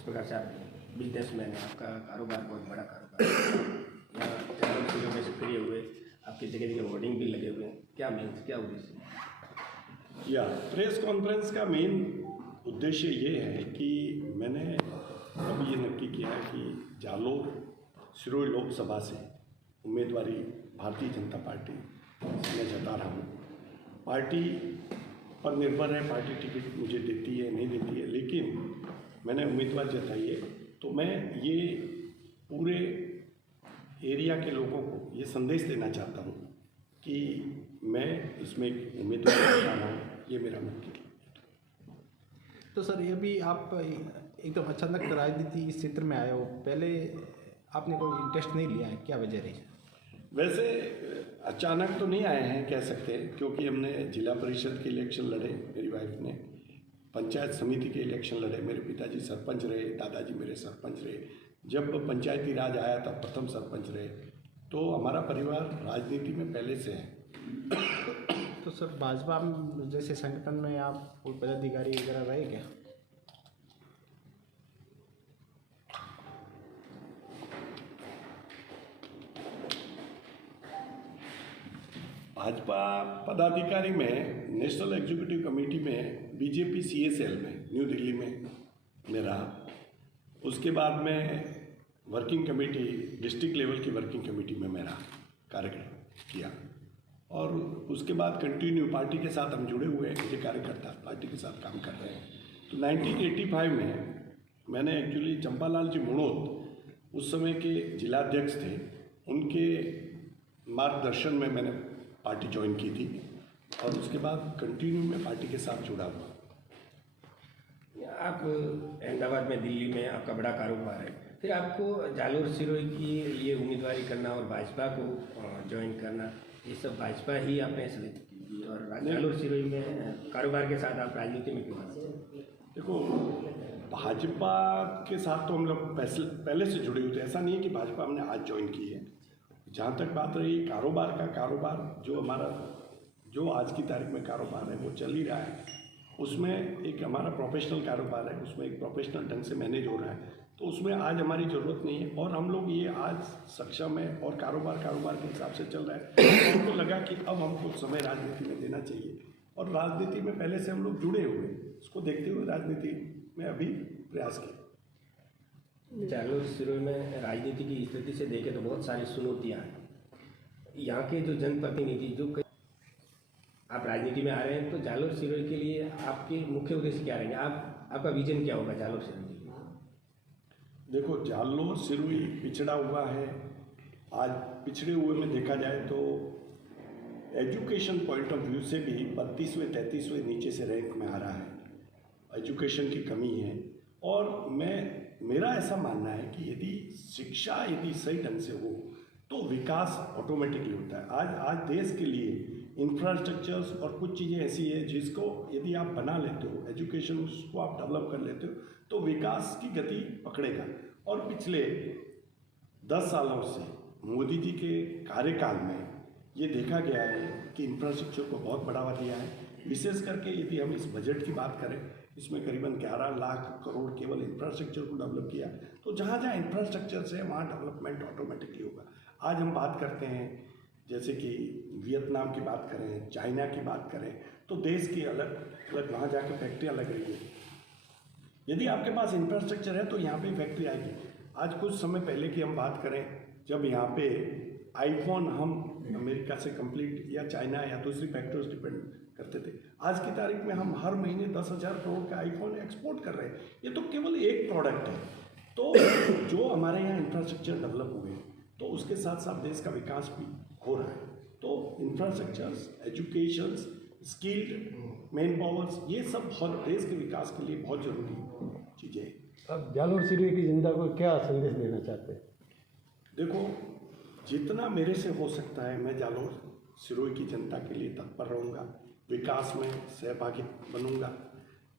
जिस प्रकार से आप बिजनेसमैन हैं, आपका कारोबार बहुत बड़ा कारोबार है, यहाँ चारों चीज़ों में सक्रिय हुए, आपकी जगह जगह होर्डिंग भी लगे हुए हैं, क्या मीन्स, क्या उद्देश्य? या प्रेस कॉन्फ्रेंस का मेन उद्देश्य ये है कि मैंने अब ये नक्की किया है कि जालोर सिरोही लोकसभा से उम्मीदवारी भारतीय जनता पार्टी से मैं जता रहा हूँ। पार्टी पर निर्भर है, पार्टी टिकट मुझे देती है नहीं देती है, लेकिन मैंने उम्मीदवार जताई है। तो मैं ये पूरे एरिया के लोगों को ये संदेश देना चाहता हूँ कि मैं इसमें एक उम्मीदवार जता रहा हूँ, ये मेरा मुख्य। तो सर, ये भी आप एकदम अचानक राजनीति इस क्षेत्र में आए हो, पहले आपने कोई इंटरेस्ट नहीं लिया है, क्या वजह रही? वैसे अचानक तो नहीं आए हैं कह सकते हैं, क्योंकि हमने जिला परिषद के इलेक्शन लड़े, मेरी वाइफ ने पंचायत समिति के इलेक्शन लड़े, मेरे पिताजी सरपंच रहे, दादाजी मेरे सरपंच रहे, जब पंचायती राज आया तब प्रथम सरपंच रहे। तो हमारा परिवार राजनीति में पहले से है। तो सर, भाजपा जैसे संगठन में आप कोई पदाधिकारी वगैरह रहे क्या? भाजपा पदाधिकारी में नेशनल एग्जीक्यूटिव कमेटी में बीजेपी CSL में न्यू दिल्ली में मैं रहा। उसके बाद में वर्किंग कमेटी, डिस्ट्रिक्ट लेवल की वर्किंग कमेटी में मैं रहा, कार्यक्रम किया। और उसके बाद कंटिन्यू पार्टी के साथ हम जुड़े हुए हैं, मुझे कार्यकर्ता पार्टी के साथ काम कर रहे हैं। तो 1985 में मैंने एक्चुअली चंपालाल जी मुणोत उस समय के जिलाध्यक्ष थे, उनके मार्गदर्शन में मैंने पार्टी ज्वाइन की थी और उसके बाद कंटिन्यू में पार्टी के साथ जुड़ा हुआ। आप अहमदाबाद में, दिल्ली में आपका बड़ा कारोबार है, फिर आपको जालोर सिरोही की लिए उम्मीदवारी करना और भाजपा को ज्वाइन करना, ये सब भाजपा ही आपने सेलेक्ट की और जालोर सिरोही में कारोबार के साथ आप राजनीति में क्यों आए? देखो, भाजपा के साथ तो हम लोग पहले से जुड़े हुए थे, ऐसा नहीं है कि भाजपा हमने आज ज्वाइन की है। जहाँ तक बात रही कारोबार का, कारोबार जो हमारा जो आज की तारीख में कारोबार है वो चल ही रहा है, उसमें एक हमारा प्रोफेशनल कारोबार है, उसमें एक प्रोफेशनल ढंग से मैनेज हो रहा है, तो उसमें आज हमारी ज़रूरत नहीं है और हम लोग ये आज सक्षम है और कारोबार के हिसाब से चल रहा है। तो हमको लगा कि अब हमको समय राजनीति में देना चाहिए और राजनीति में पहले से हम लोग जुड़े हुए, उसको देखते हुए राजनीति में अभी प्रयास किया। जालोर सिरोही में राजनीति की स्थिति से देखें तो बहुत सारी चुनौतियाँ हैं। यहाँ के जो जनप्रतिनिधि जो आप राजनीति में आ रहे हैं, तो जालोर सिरोही के लिए आपके मुख्य उद्देश्य क्या रहेंगे? आपका विजन क्या होगा जालोर सिरोही? देखो, जालोर सिरोही पिछड़ा हुआ है। आज पिछड़े हुए में देखा जाए तो एजुकेशन पॉइंट ऑफ व्यू से भी 32वें 33वें नीचे से रैंक में आ रहा है। एजुकेशन की कमी है और मेरा ऐसा मानना है कि यदि शिक्षा यदि सही ढंग से हो तो विकास ऑटोमेटिकली होता है। आज देश के लिए इंफ्रास्ट्रक्चर्स और कुछ चीज़ें ऐसी है जिसको यदि आप बना लेते हो, एजुकेशन उसको आप डेवलप कर लेते हो तो विकास की गति पकड़ेगा। और पिछले 10 सालों से मोदी जी के कार्यकाल में ये देखा गया है कि इंफ्रास्ट्रक्चर को बहुत बढ़ावा दिया है। विशेष करके यदि हम इस बजट की बात करें, इसमें करीबन 11 लाख करोड़ केवल इंफ्रास्ट्रक्चर को डेवलप किया। तो जहाँ जहाँ इंफ्रास्ट्रक्चर है वहाँ डेवलपमेंट ऑटोमेटिकली होगा। आज हम बात करते हैं जैसे कि वियतनाम की बात करें, चाइना की बात करें, तो देश की अलग अलग वहाँ जाके फैक्ट्रियाँ लग रही हैं। यदि आपके पास इंफ्रास्ट्रक्चर है तो यहाँ पे फैक्ट्री आएगी। आज कुछ समय पहले की हम बात करें, जब यहाँ पे आईफोन हम अमेरिका से कंप्लीट या चाइना या दूसरी फैक्ट्रियों से डिपेंड करते थे, आज की तारीख में हम हर महीने 10,000 करोड़ का आईफोन एक्सपोर्ट कर रहे हैं। ये तो केवल एक प्रोडक्ट है। तो जो हमारे यहाँ इंफ्रास्ट्रक्चर डेवलप हुए तो उसके साथ साथ देश का विकास भी हो रहा है। तो infrastructures, education, skilled man powers, ये सब बहुत देश के विकास के लिए बहुत जरूरी चीज़ें हैं। अब जालोर सिरोही की जनता को क्या संदेश देना चाहते हैं? देखो, जितना मेरे से हो सकता है मैं जालोर सिरोही की जनता के लिए तत्पर रहूँगा, विकास में सहभागी बनूँगा।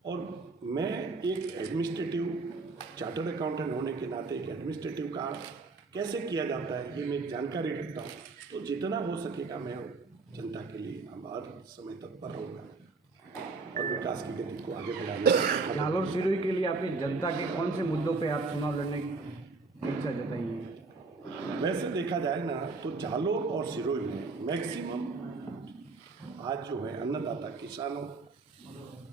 और मैं एक एडमिनिस्ट्रेटिव चार्टर्ड अकाउंटेंट होने के नाते एक एडमिनिस्ट्रेटिव कार्य कैसे किया जाता है ये मैं एक जानकारी रखता हूँ। तो जितना हो सकेगा मैं जनता के लिए हर समय तत्पर रहूँगा। और विकास की गति को आगे बढ़ाने का। जालोर सिरोही के लिए आपकी जनता के कौन से मुद्दों पे आप चुनाव लड़ने की इच्छा जताइए? वैसे देखा जाए ना तो जालोर और सिरोही में मैक्सिमम आज जो है अन्नदाता किसानों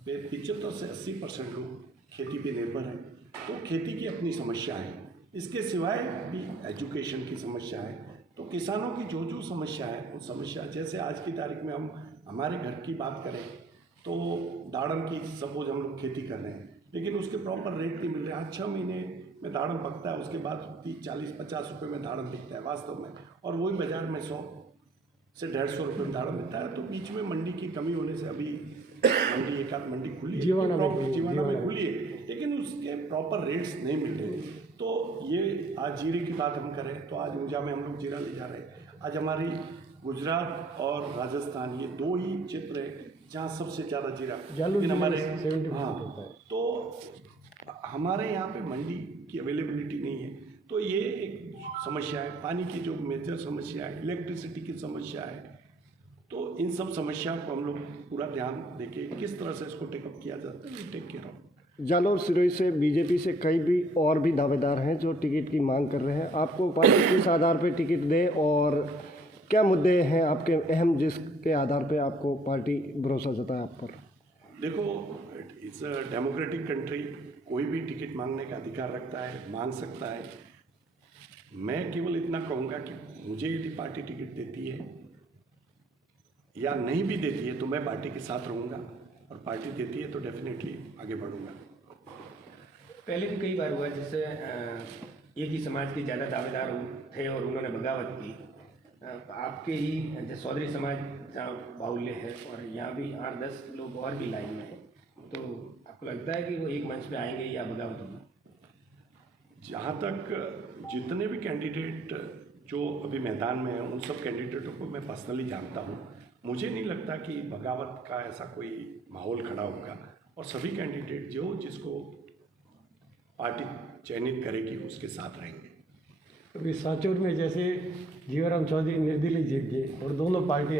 पे 75 से 80% लोग खेती पे निर्भर हैं। तो खेती की अपनी समस्या है, इसके सिवाय भी एजुकेशन की समस्या है। तो किसानों की जो जो समस्या है उन समस्या, जैसे आज की तारीख में हम हमारे घर की बात करें तो दाड़म की सपोज हम लोग खेती कर रहे हैं, लेकिन उसके प्रॉपर रेट नहीं मिल रहे। आज 6 महीने में दाड़म पकता है, उसके बाद 30, 40, 50 रुपये में दाड़म बिकता है वास्तव में, और वही बाजार में 100 से 150 रुपये में दाड़म मिलता है। तो बीच में मंडी की कमी होने से अभी मंडी एक आध मंडी खुली है, जीवाना में खुली है, लेकिन उसके प्रॉपर रेट्स नहीं मिल रहे। तो ये आज जीरे की बात हम करें तो आज ऊंझा में हम लोग जीरा ले जा रहे हैं। आज हमारी गुजरात और राजस्थान ये 2 ही क्षेत्र है जहाँ सबसे ज़्यादा जीरा, लेकिन हमारे 70% होता है। तो हमारे यहाँ पे मंडी की अवेलेबिलिटी नहीं है। तो ये एक समस्या है। पानी की जो मेजर समस्या है, इलेक्ट्रिसिटी की समस्या है। तो इन सब समस्या को हम लोग पूरा ध्यान देके किस तरह से इसको टेकअप किया जाता है, take care of. Jalore Sirohi से बीजेपी से कई भी और भी दावेदार हैं जो टिकट की मांग कर रहे हैं। आपको पार्टी किस आधार पर टिकट दे और क्या मुद्दे हैं आपके अहम जिसके आधार पर आपको पार्टी भरोसा जताए आप पर? देखो, इट्स अ डेमोक्रेटिक कंट्री, कोई भी टिकट मांगने का अधिकार रखता है, मांग सकता है। मैं केवल इतना कहूँगा कि मुझे यदि पार्टी टिकट देती है या नहीं भी देती है तो मैं पार्टी के साथ रहूँगा, और पार्टी देती है तो डेफिनेटली आगे बढ़ूँगा। पहले भी कई बार हुआ जैसे एक ही समाज के ज़्यादा दावेदार थे और उन्होंने बगावत की। आपके ही जैसे चौधरी समाज जहाँ बाहुल्य है और यहाँ भी 8-10 लोग और भी लाइन में हैं, तो आपको लगता है कि वो एक मंच पे आएंगे या बगावत होगा? जहाँ तक जितने भी कैंडिडेट जो अभी मैदान में हैं उन सब कैंडिडेटों को मैं पर्सनली जानता हूँ। मुझे नहीं लगता कि बगावत का ऐसा कोई माहौल खड़ा होगा, और सभी कैंडिडेट जो जिसको पार्टी चयनित करेगी उसके साथ रहेंगे। अभी सांचौर में जैसे जीवाराम चौधरी निर्दलीय जीत गए और दोनों पार्टी